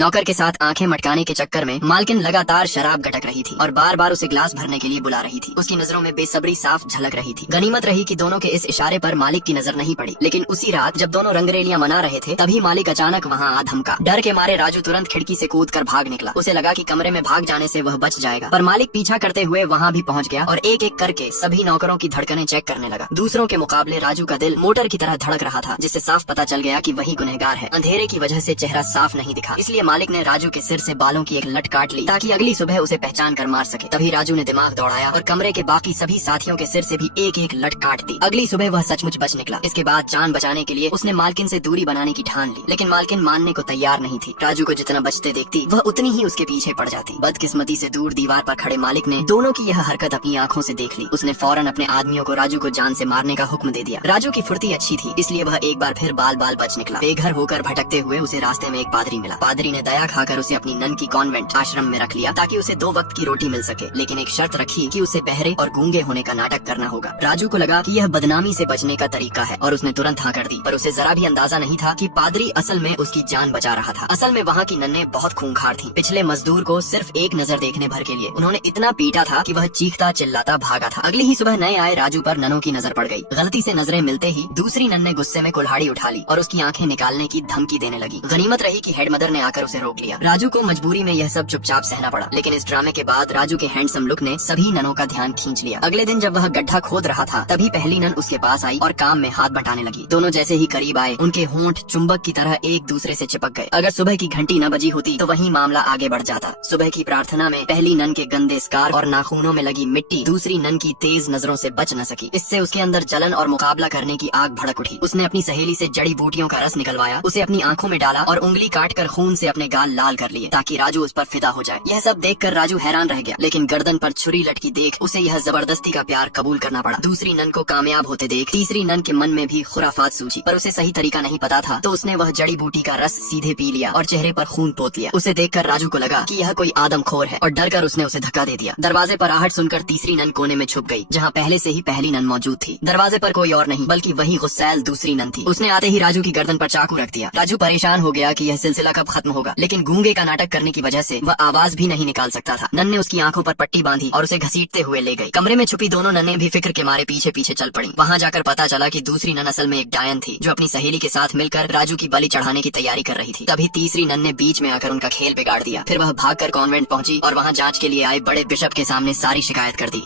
नौकर के साथ आंखें मटकाने के चक्कर में मालकिन लगातार शराब गटक रही थी और बार बार उसे ग्लास भरने के लिए बुला रही थी। उसकी नजरों में बेसब्री साफ झलक रही थी। गनीमत रही कि दोनों के इस इशारे पर मालिक की नजर नहीं पड़ी। लेकिन उसी रात जब दोनों रंगरेलियां मना रहे थे तभी मालिक अचानक वहाँ आ धमका। डर के मारे राजू तुरंत खिड़की से कूदकर भाग निकला। उसे लगा कि कमरे में भाग जाने से वह बच जाएगा, पर मालिक पीछा करते हुए वहाँ भी पहुँच गया और एक एक करके सभी नौकरों की धड़कनें चेक करने लगा। दूसरों के मुकाबले राजू का दिल मोटर की तरह धड़क रहा था, जिससे साफ पता चल गया कि वही गुनहगार है। अंधेरे की वजह से चेहरा साफ नहीं दिखा, इसलिए मालिक ने राजू के सिर से बालों की एक लट काट ली ताकि अगली सुबह उसे पहचान कर मार सके। तभी राजू ने दिमाग दौड़ाया और कमरे के बाकी सभी साथियों के सिर से भी एक एक लट काट दी। अगली सुबह वह सचमुच बच निकला। इसके बाद जान बचाने के लिए उसने मालकिन से दूरी बनाने की ठान ली, लेकिन मालकिन मानने को तैयार नहीं थी। राजू को जितना बचते देखती वह उतनी ही उसके पीछे पड़ जाती। बदकिस्मती से दूर दीवार पर खड़े मालिक ने दोनों की यह हरकत अपनी आंखों से देख ली। उसने फौरन अपने आदमियों को राजू को जान से मारने का हुक्म दे दिया। राजू की फुर्ती अच्छी थी, इसलिए वह एक बार फिर बाल बाल बच निकला। बेघर होकर भटकते हुए उसे रास्ते में एक पादरी मिला। पादरी ने दया खाकर उसे अपनी नन की कॉन्वेंट आश्रम में रख लिया ताकि उसे 2 वक्त की रोटी मिल सके, लेकिन एक शर्त रखी कि उसे बहरे और गूंगे होने का नाटक करना होगा। राजू को लगा कि यह बदनामी से बचने का तरीका है और उसने तुरंत हाँ कर दी, पर उसे जरा भी अंदाजा नहीं था कि पादरी असल में उसकी जान बचा रहा था। असल में वहाँ की नन्हें बहुत खूंखार थी। पिछले मजदूर को सिर्फ एक नजर देखने भर के लिए उन्होंने इतना पीटा था कि वह चीखता चिल्लाता भागा था। अगली ही सुबह नए आए राजू पर ननों की नजर पड़ गई। गलती से नजरें मिलते ही दूसरी नन ने गुस्से में कुल्हाड़ी उठा ली और उसकी आंखें निकालने की धमकी देने लगी। गनीमत रही कि हेड मदर ने आकर उसे रोक लिया। राजू को मजबूरी में यह सब चुपचाप सहना पड़ा, लेकिन इस ड्रामे के बाद राजू के हैंडसम लुक ने सभी ननों का ध्यान खींच लिया। अगले दिन जब वह गड्ढा खोद रहा था तभी पहली नन उसके पास आई और काम में हाथ बटाने लगी। दोनों जैसे ही करीब आए उनके होंठ चुंबक की तरह एक दूसरे से चिपक गए। अगर सुबह की घंटी न बजी होती तो वही मामला आगे बढ़ जाता। सुबह की प्रार्थना में पहली नन के गंदे स्कार्फ और नाखूनों में लगी मिट्टी दूसरी नन की तेज नजरों से बच न सकी। इससे उसके अंदर जलन और मुकाबला करने की आग भड़क उठी। उसने अपनी सहेली से जड़ी बूटियों का रस निकलवाया, उसे अपनी आंखों में डाला और उंगली काटकर खून से अपने गाल लाल कर लिए ताकि राजू उस पर फिदा हो जाए। यह सब देखकर राजू हैरान रह गया, लेकिन गर्दन पर छुरी लटकी देख उसे यह जबरदस्ती का प्यार कबूल करना पड़ा। दूसरी नन को कामयाब होते देख तीसरी नन के मन में भी खुराफात सूझी, पर उसे सही तरीका नहीं पता था, तो उसने वह जड़ी बूटी का रस सीधे पी लिया और चेहरे पर खून पोत लिया। उसे देखकर राजू को लगा कि यह कोई आदमखोर है और डरकर उसने उसे धक्का दे दिया। दरवाजे पर आहट सुनकर तीसरी नन कोने में छुप गई, जहाँ पहले से ही पहली नन मौजूद थी। दरवाजे पर कोई और नहीं बल्कि वही गुस्सैल दूसरी नन थी। उसने आते ही राजू की गर्दन पर चाकू रख दिया। राजू परेशान हो गया कि यह सिलसिला कब खत्म होगा, लेकिन गूंगे का नाटक करने की वजह से वह आवाज भी नहीं निकाल सकता था। नन ने उसकी आंखों पर पट्टी बांधी और उसे घसीटते हुए ले गई। कमरे में छुपी दोनों नन्हें भी फिक्र के मारे पीछे पीछे चल पड़ी। वहाँ जाकर पता चला कि दूसरी नन असल में एक डायन थी जो अपनी सहेली के साथ मिलकर राजू की बलि चढ़ाने की तैयारी कर रही थी। तभी तीसरी नन ने बीच में आकर उनका खेल बिगाड़ दिया। फिर वह भागकर कॉन्वेंट पहुंची और वहाँ जांच के लिए आए बड़े बिशप के सामने सारी शिकायत कर दी।